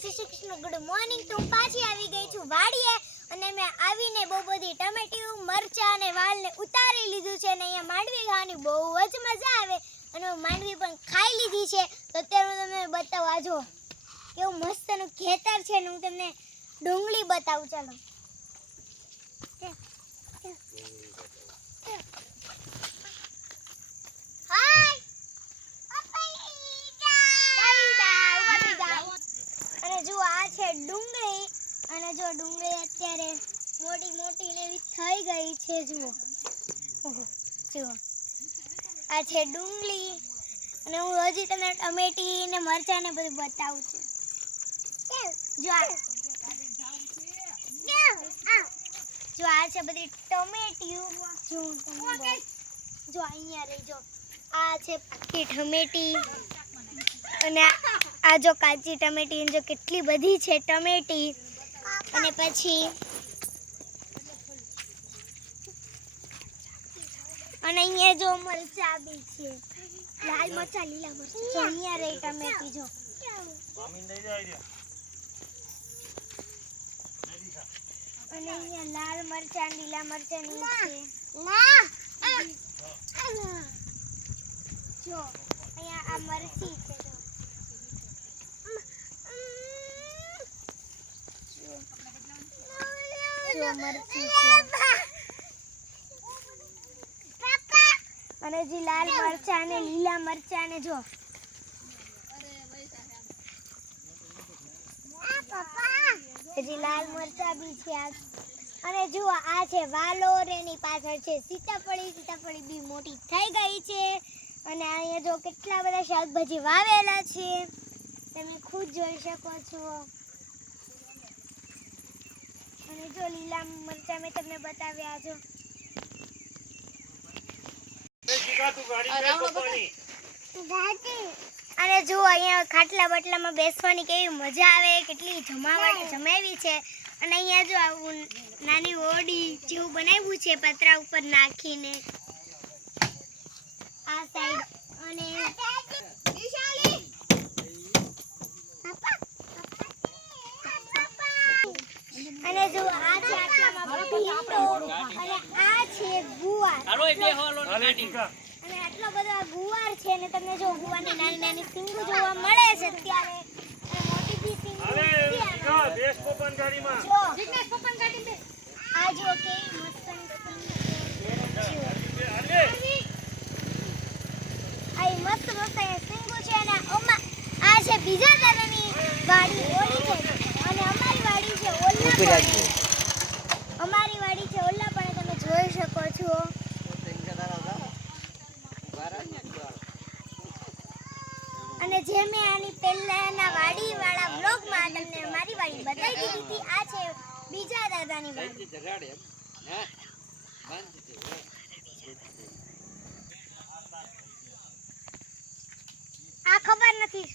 Shri Krishna good morning તો પાછી આવી ગઈ છું વાડીએ અને મેં આવીને બહુ બધી ટમેટીયું મરચાં અને વાલને ઉતારી લીધું છે અને અહીંયા માંડવી ખાવાની બહુ જ મજા આવે. અને હું માંડવી પણ ખાઈ લીધી છે. તો અત્યારે હું તમને બતાવવા જો, કેવું મસ્તનું ખેતર છે ને, હું તમને ડુંગળી બતાવું, ચાલો. અને જો આ છે ડુંગળી. અને જો ડુંગળી અત્યારે મોટી મોટી ને એવી થઈ ગઈ છે જુઓ. જુઓ. આ છે ડુંગળી. અને હું હજી તમને ટમેટી ને મરચાં ને બધું બતાવું છું. જો આ જો આ છે બધી ટમેટીયું જો તમને. જો અહીંયા રહી જો. આ છે પાકી ટમેટી અને આ- જો કાચી ટમેટી જો કેટલી બધી છે ટમેટી. અને પછી અને અહીંયા જો મરચા બી છે. લાલ મરચા લીલા મરચા. જો અહીંયા રહી ટમેટી જો. અને અહીંયા લાલ મરચા લીલા મરચા ની છે. જો અહીંયા આ મરચી છે જો જો જો મરચી છે? અને જે લાલ મરચા અને લીલા મરચા ને જો. હજી લાલ મરચા બી છે આ. અને જુઓ આ છે વાલોર એની પાછળ છે સીતાફળી. સીતાફળી બી મોટી થઈ ગઈ છે. અને અહીંયા જો કેટલા બધા શાકભાજી વાવેલા છે. તમે ખુદ જોઈ શકો છો. અને જો લીલા મરચા મેં તમને બતાવ્યા જો અને જો અહીંયા ખાટલા બાટલામાં બેસવાની કેવી મજા આવે કેટલી જમાવટ જમાવી છે. અને અહીંયા જો આવું નાની ઓડી જેવું બનાવ્યું છે પતરા ઉપર નાખીને. આ સાઈડ અને અને જો આ છે આટલામાં ભીંડો અને આ છે ગુવાર હાલો એ બે હાલો ને ગાડી અને આટલો બધો આ ગુવાર છે ને તમને જો ગુવારની નાની નાની સિંગો જોવા મળે છે અત્યારે મોટી બી સિંગો નથી આમાં. પોપન ગાડીમાં જો આ જો કેવી મસ્તની સિંગ છે. જુઓ. આ ઈ મસ્ત મસ્ત સિંગો છે અને ઓમાં આ છે બીજા દાદાની વાડી ઓલી છે અને અમારી વાડી છે ઓલા પણ. અમારી વાડી છે ઓલા પણ તમે જોઈ શકો છો અને જે મેં આની પહેલાના વાડી વાળા બ્લોગમાં તમને મારી વાડી બતાવી દીધી હતી આ છે બીજા દાદાની વાડી. આ ખબર નથી.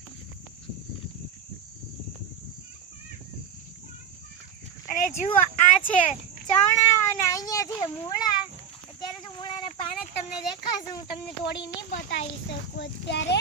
અને જુઓ આ છે ચણા અને અહીંયા છે મૂળા અત્યારે તો મૂળાના પાન જ તમને દેખાશે હું તમને થોડી નહીં બતાવી શકું અત્યારે.